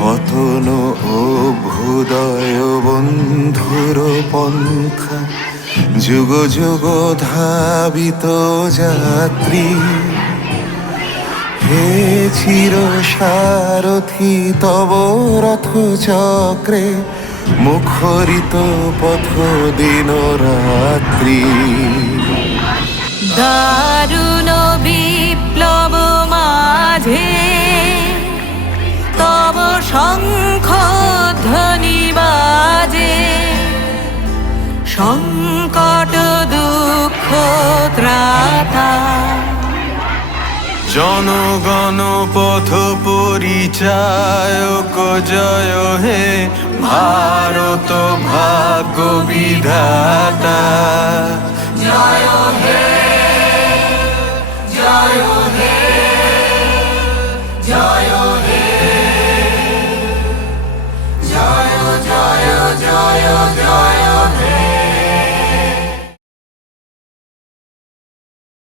পতন অভ্যুদয় বন্ধুর পন্থা, যুগ যুগ ধাবিত যাত্রী। হে চির সারথি তব রথ চক্রে, মুখরিত পথ দিন রাত্রি। দারুণ বিপ্লব মাঝে তব শঙ্খ ধ্বনি বাজে, সংকট দুঃখ ত্রাতা। জনগণ পথ পরিচায়ক জয় হে, ভারত ভাগ্য বিধাতা। জয় হে, জয় হে, জয় হে, জয় জয় জয়